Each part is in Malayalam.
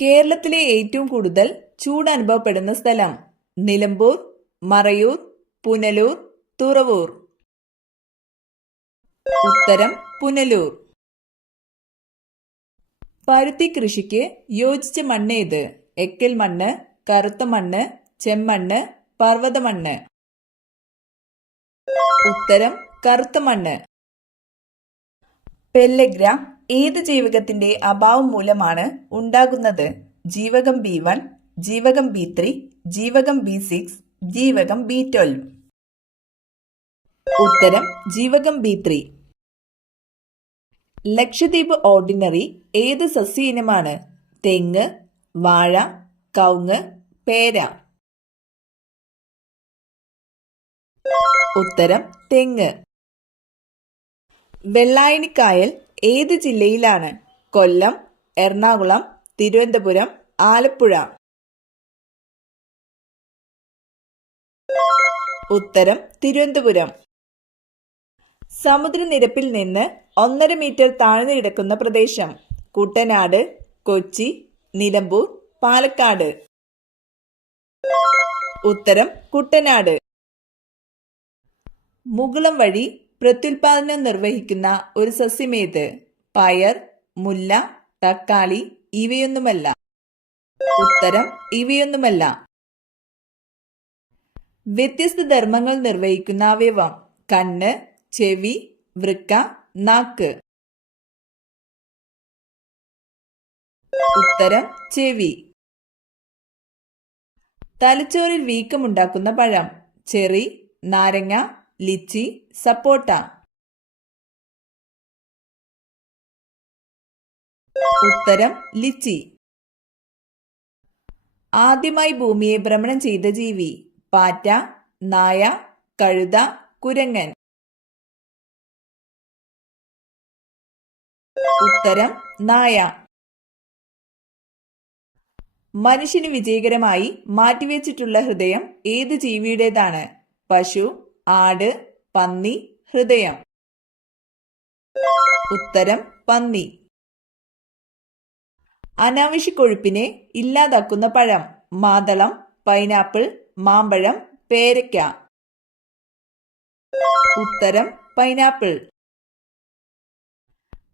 കേരളത്തിലെ ഏറ്റവും കൂടുതൽ ചൂട് അനുഭവപ്പെടുന്ന സ്ഥലം? നിലമ്പൂർ, മറയൂർ, പുനലൂർ, തുറവൂർ. ഉത്തരം പുനലൂർ. പരുത്തി കൃഷിക്ക് യോജിച്ച മണ്ണ് ഏത്? എക്കൽ മണ്ണ്, കറുത്ത മണ്ണ്, ചെമ്മണ്ണ്, പർവ്വതമണ്ണ്. ഉത്തരം കറുത്ത മണ്ണ്. പെല്ലഗ്ര ഏത് ജീവകത്തിന്റെ അഭാവം മൂലമാണ് ഉണ്ടാകുന്നത്? ജീവകം B1, ജീവകം B3, ജീവകം B6, ജീവകം B12. ഉത്തരം ജീവകം B3. ലക്ഷദ്വീപ് ഓർഡിനറി ഏത് സസ്യ ഇനമാണ്? തെങ്ങ്, വാഴ, കവുങ്ങ്, പേര. ഉത്തരം തെങ്ങ്. വെള്ളായണിക്കായൽ ഏത് ജില്ലയിലാണ്? കൊല്ലം, എറണാകുളം, തിരുവനന്തപുരം, ആലപ്പുഴ. ഉത്തരം തിരുവനന്തപുരം. സമുദ്രനിരപ്പിൽ നിന്ന് 1.5 മീറ്റർ താഴ്ന്നു കിടക്കുന്ന പ്രദേശം? കുട്ടനാട്, കൊച്ചി, നിലമ്പൂർ, പാലക്കാട്. ഉത്തരം കുട്ടനാട്. മുകുളം വഴി പ്രത്യുൽപാദനം നിർവഹിക്കുന്ന ഒരു സസ്യമേത്? പയർ, മുല്ല, തക്കാളി, ഇവയൊന്നുമല്ല. ഉത്തരം ഇവയൊന്നുമല്ല. വ്യത്യസ്ത ധർമ്മങ്ങൾ നിർവഹിക്കുന്ന അവയവം? കണ്ണ്, ചെവി, വൃക്ക, നാക്ക്. ഉത്തരം ചെവി. തലച്ചോറിൽ വീക്കമുണ്ടാക്കുന്ന പഴം? ചെറി, നാരങ്ങ, ലിച്ചി, സപ്പോട്ട. ഉത്തരം ലിച്ചി. ആദ്യമായി ഭൂമിയെ ഭ്രമണം ചെയ്ത ജീവി? പാറ്റ, നായ, കഴുത, കുരങ്ങൻ. ഉത്തരം നായ. മനുഷ്യന് വിജയകരമായി മാറ്റിവെച്ചിട്ടുള്ള ഹൃദയം ഏത് ജീവിയുടേതാണ്? പശു, ആട്, പന്നി, ഹൃദയം. ഉത്തരം പന്നി. അനാവശ്യ കൊഴുപ്പിനെ ഇല്ലാതാക്കുന്ന പഴം? മാതളം, പൈനാപ്പിൾ, മാമ്പഴം, പേരയ്ക്ക. ഉത്തരം പൈനാപ്പിൾ.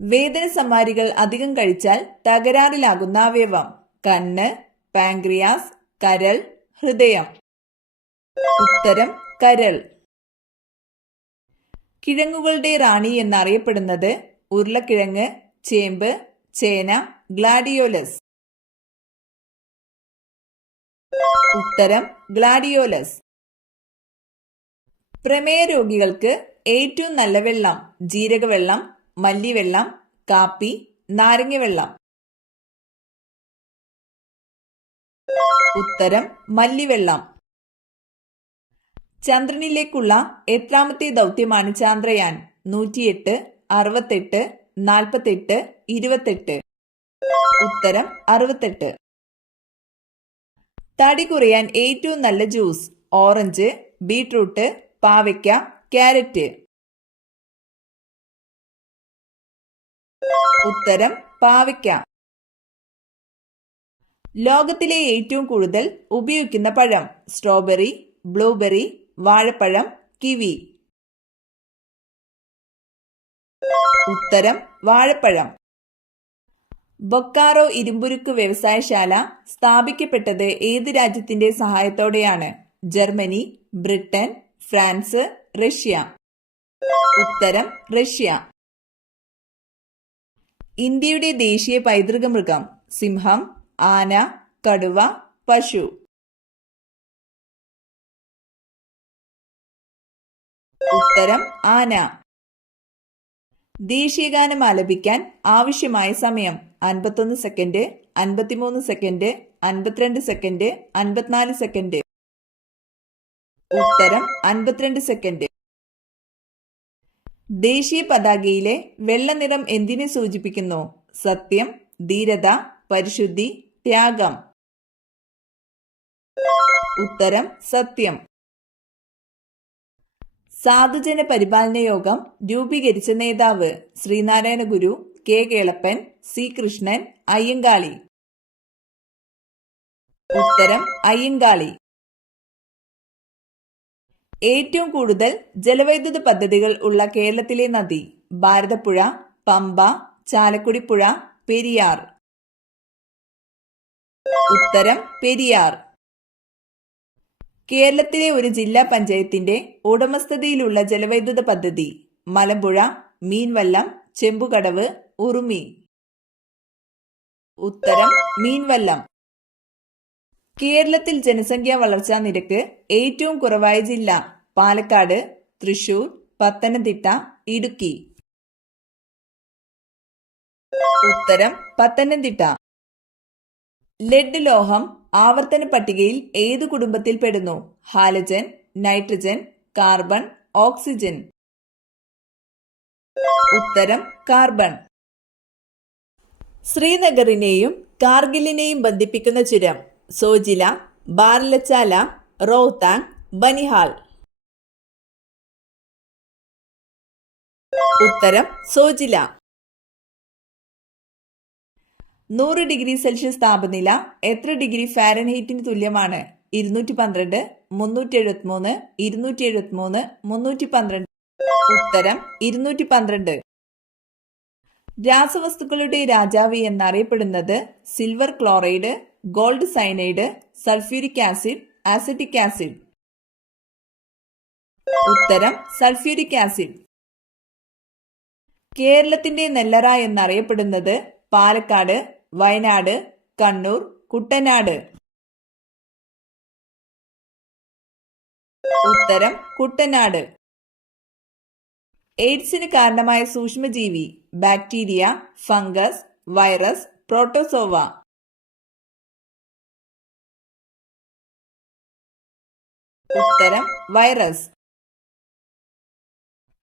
വേദന സമ്മാരികൾ അധികം കഴിച്ചാൽ തകരാറിലാകുന്ന അവയവം? കണ്ണ്, പാൻക്രിയാസ്, കരൾ, ഹൃദയം. ഉത്തരം കരൾ. കിഴങ്ങുകളുടെ റാണി എന്നറിയപ്പെടുന്നത്? ഉരുളക്കിഴങ്ങ്, ചേമ്പ്, ചേന, ഗ്ലാഡിയോലസ്. ഉത്തരം ഗ്ലാഡിയോലസ്. പ്രമേയ രോഗികൾക്ക് ഏറ്റവും നല്ല വെള്ളം? ജീരകവെള്ളം, മല്ലിവെള്ളം, കാപ്പി, നാരങ്ങവെള്ളം. ഉത്തരം മല്ലിവെള്ളം. ചന്ദ്രനിലേക്കുള്ള എത്രാമത്തെ ദൗത്യമാണ് ചാന്ദ്രയാൻ? 108, 68, 48, 28. ഉത്തരം 68. തടി കുറയാൻ ഏറ്റവും നല്ല ജ്യൂസ്? ഓറഞ്ച്, ബീട്രൂട്ട്, പാവയ്ക്ക, ക്യാരറ്റ്. ഉത്തരം പാവയ്ക്ക. ലോകത്തിലെ ഏറ്റവും കൂടുതൽ ഉപയോഗിക്കുന്ന പഴം? സ്ട്രോബെറി, ബ്ലൂബെറി, വാഴപ്പഴം, കിവി. ഉത്തരം വാഴപ്പഴം. ബൊക്കാറോ ഇരുമ്പുരുക്ക് വ്യവസായശാല സ്ഥാപിക്കപ്പെട്ടത് ഏത് രാജ്യത്തിന്റെ സഹായത്തോടെയാണ്? Germany, Britain, France, Russia. ഉത്തരം റഷ്യ. ഇന്ത്യയുടെ ദേശീയ പൈതൃക മൃഗം? സിംഹം, ആന, കടുവ, പശു. ഉത്തരം ആന. ദേശീയഗാനം ആലപിക്കാൻ ആവശ്യമായ സമയം? 51 സെക്കൻഡ്, 53 സെക്കൻഡ്, 52 സെക്കൻഡ്, 54 സെക്കൻഡ്. ഉത്തരം 52 സെക്കൻഡ്. ദേശീയ പതാകയിലെ വെള്ള നിറം എന്തിനെ സൂചിപ്പിക്കുന്നു? സത്യം, ധീരത, പരിശുദ്ധി, ത്യാഗം. ഉത്തരം സത്യം. സാധുജന പരിപാലന യോഗം രൂപീകരിച്ച നേതാവ്? ശ്രീനാരായണ ഗുരു, കെ കേളപ്പൻ, സി കൃഷ്ണൻ, അയ്യങ്കാളി. ഉത്തരം അയ്യങ്കാളി. ഏറ്റവും കൂടുതൽ ജലവൈദ്യുത പദ്ധതികൾ ഉള്ള കേരളത്തിലെ നദി? ഭാരതപ്പുഴ, പമ്പ, ചാലക്കുടിപ്പുഴ, പെരിയാർ. ഉത്തരം പെരിയാർ. കേരളത്തിലെ ഒരു ജില്ലാ പഞ്ചായത്തിന്റെ ഉടമസ്ഥതയിലുള്ള ജലവൈദ്യുത പദ്ധതി? മലമ്പുഴ, മീൻവല്ലം, ചെമ്പുകടവ്, ഉറുമി. ഉത്തരം മീൻവല്ലം. കേരളത്തിൽ ജനസംഖ്യാ വളർച്ചാ നിരക്ക് ഏറ്റവും കുറവായ ജില്ല? പാലക്കാട്, തൃശൂർ, പത്തനംതിട്ട, ഇടുക്കി. ഉത്തരം പത്തനംതിട്ട. ലെഡ് ലോഹം ആവർത്തന പട്ടികയിൽ ഏതു കുടുംബത്തിൽ പെടുന്നു? Halogen, nitrogen, carbon, oxygen. ഉത്തരം കാർബൺ. ശ്രീനഗറിനെയും കാർഗിലിനെയും ബന്ധിപ്പിക്കുന്ന ചുരം? സോജില, ബാർലച്ചാല, റോഹ്താങ്, ബനിഹാൾ. ഉത്തരം സോജില. 100 ഡിഗ്രി സെൽഷ്യസ് താപനില എത്ര ഡിഗ്രി ഫാരൻഹീറ്റിന് തുല്യമാണ്? 212, 373, 273, 312. ഉത്തരം 212. രാസവസ്തുക്കളുടെ രാജാവ് എന്നറിയപ്പെടുന്നത്? Silver chloride, gold cyanide, sulphuric acid, acetic acid. ഉത്തരം സൾഫ്യൂരിക് ആസിഡ്. കേരളത്തിന്റെ നെല്ലറ എന്നറിയപ്പെടുന്നത്? പാലക്കാട്, വയനാട്, കണ്ണൂർ, കുട്ടനാട്. ഉത്തരം കുട്ടനാട്. എയ്ഡ്സിന് കാരണമായ സൂക്ഷ്മജീവി? Bacteria, fungus, virus, protozoa. ഉത്തരം വൈറസ്.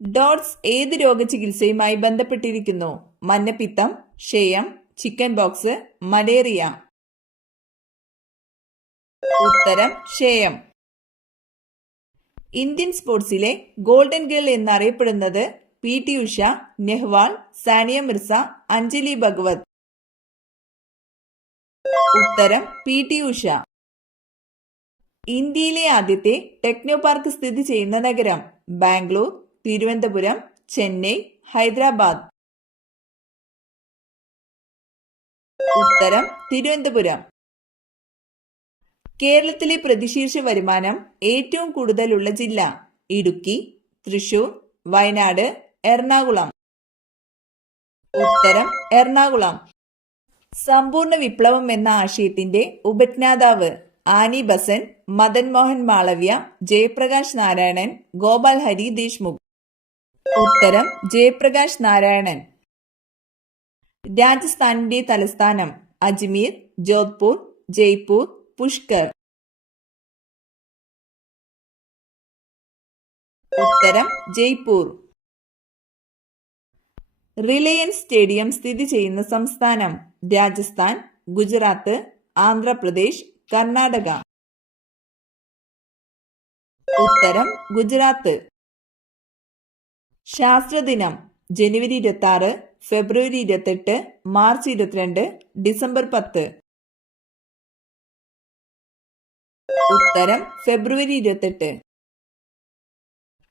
ഡോട്ട്സ് ഏത് രോഗചികിത്സയുമായി ബന്ധപ്പെട്ടിരിക്കുന്നു? മഞ്ഞപ്പിത്തം, ക്ഷയം, ചിക്കൻ ബോക്സ്, മലേറിയ. ഉത്തരം ക്ഷയം. ഇന്ത്യൻ സ്പോർട്സിലെ ഗോൾഡൻ ഗേൾ എന്നറിയപ്പെടുന്നത്? PT ഉഷ, നെഹ്വാൾ, സാനിയ മിർസ, അഞ്ജലി ഭഗവത്. ഉത്തരം PT ഉഷ. ഇന്ത്യയിലെ ആദ്യത്തെ ടെക്നോ പാർക്ക് സ്ഥിതി ചെയ്യുന്ന നഗരം? ബാംഗ്ലൂർ, തിരുവനന്തപുരം, ചെന്നൈ, ഹൈദരാബാദ്. ഉത്തരം തിരുവനന്തപുരം. കേരളത്തിലെ പ്രതിശീർഷ വരുമാനം ഏറ്റവും കൂടുതലുള്ള ജില്ല? ഇടുക്കി, തൃശൂർ, വയനാട്, എറണാകുളം. ഉത്തരം എറണാകുളം. സമ്പൂർണ്ണ വിപ്ലവം എന്ന ആശയത്തിന്റെ ഉപജ്ഞാതാവ്? Annie Besant, Madan Mohan Malaviya, Jayaprakash Narayanan, Gopal Hari Deshmukh. ഉത്തരം ജയപ്രകാശ് നാരായണൻ. രാജസ്ഥാനിന്റെ തലസ്ഥാനം? അജ്മീർ, ജോധ്പൂർ, ജയ്പൂർ, പുഷ്കർ. ഉത്തരം ജയ്പൂർ. റിലയൻസ് സ്റ്റേഡിയം സ്ഥിതി ചെയ്യുന്ന സംസ്ഥാനം? രാജസ്ഥാൻ, ഗുജറാത്ത്, ആന്ധ്രാപ്രദേശ്, കർണാടക. ഉത്തരം ഗുജറാത്ത്. ശാസ്ത്രദിനം? ജനുവരി 26, ഫെബ്രുവരി 28, മാർച്ച് 22, ഡിസംബർ 10. ഉത്തരം ഫെബ്രുവരി 28.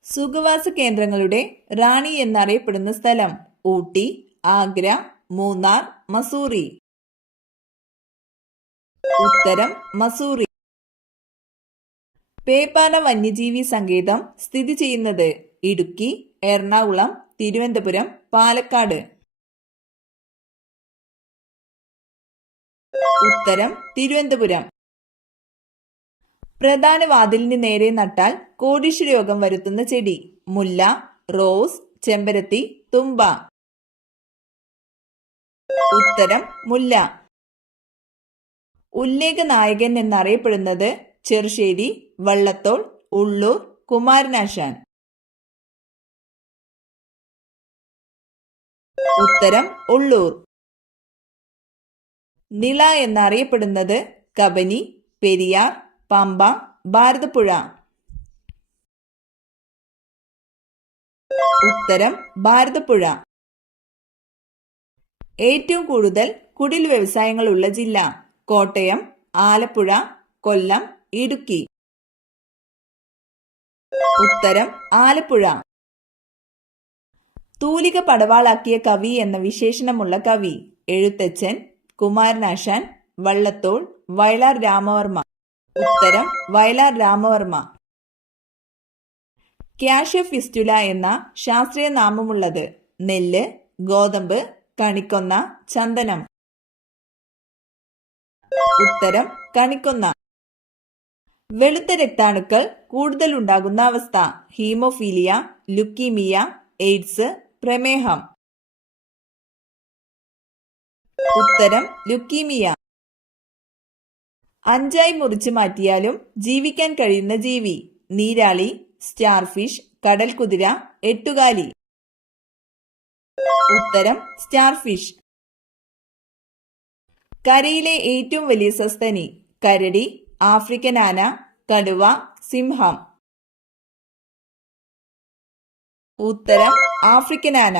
സുഖവാസ കേന്ദ്രങ്ങളുടെ റാണി എന്നറിയപ്പെടുന്ന സ്ഥലം? ഊട്ടി, ആഗ്ര, മൂന്നാർ, മസൂറി. ഉത്തരം മസൂറി. പേപ്പാറ വന്യജീവി സങ്കേതം സ്ഥിതി ചെയ്യുന്നത്? ഇടുക്കി, എറണാകുളം, തിരുവനന്തപുരം, പാലക്കാട്. ഉത്തരം തിരുവനന്തപുരം. പ്രധാന വാതിലിന് നേരെ നട്ടാൽ കോടീശ്വര യോഗം വരുത്തുന്ന ചെടി? മുല്ല, റോസ്, ചെമ്പരത്തി, തുമ്പ. ഉത്തരം മുല്ല. ഉല്ലേഖ നായകൻ എന്നറിയപ്പെടുന്നത്? ചെറുശ്ശേരി, വള്ളത്തോൾ, ഉള്ളൂർ, കുമാരനാശാൻ. ഉത്തരം ഉള്ളൂർ. നിള എന്നറിയപ്പെടുന്നത്? കബനി, പെരിയാർ, പമ്പ, ഭാരതപ്പുഴ. ഉത്തരം ഭാരതപ്പുഴ. ഏറ്റവും കൂടുതൽ കുടിൽ വ്യവസായങ്ങളുള്ള ജില്ല? കോട്ടയം, ആലപ്പുഴ, കൊല്ലം, ഇടുക്കി. ഉത്തരം ആലപ്പുഴ. തൂലിക പടവാളാക്കിയ കവി എന്ന വിശേഷണമുള്ള കവി. എഴുത്തച്ഛൻ, കുമാരനാശാൻ, വള്ളത്തോൾ, വയലാർ രാമവർമ്മ. ഉത്തരം വയലാർ രാമവർമ്മ. ക്യാഷ്യ ഫിസ്റ്റുല എന്ന ശാസ്ത്രീയ നാമമുള്ളത്. നെല്ല്, ഗോതമ്പ്, കണിക്കൊന്ന, ചന്ദനം. ഉത്തരം കണിക്കൊന്ന. വെളുത്ത രക്താണുക്കൾ കൂടുതൽ ഉണ്ടാകുന്ന അവസ്ഥ. ഹീമോഫീലിയ, ലുക്കീമിയ, എയ്ഡ്സ്, പ്രമേഹം. ഉത്തരം ലുക്കീമിയ. 5 മുറിച്ചു മാറ്റിയാലും ജീവിക്കാൻ കഴിയുന്ന ജീവി. നീരാളി, സ്റ്റാർഫിഷ്, കടൽക്കുതിര, എട്ടുകാലി. ഉത്തരം സ്റ്റാർഫിഷ്. കരയിലെ ഏറ്റവും വലിയ സസ്തനി. കരടി, ആഫ്രിക്കൻ ആന, കടുവ, സിംഹം. ഉത്തരം ആഫ്രിക്കൻ ആന.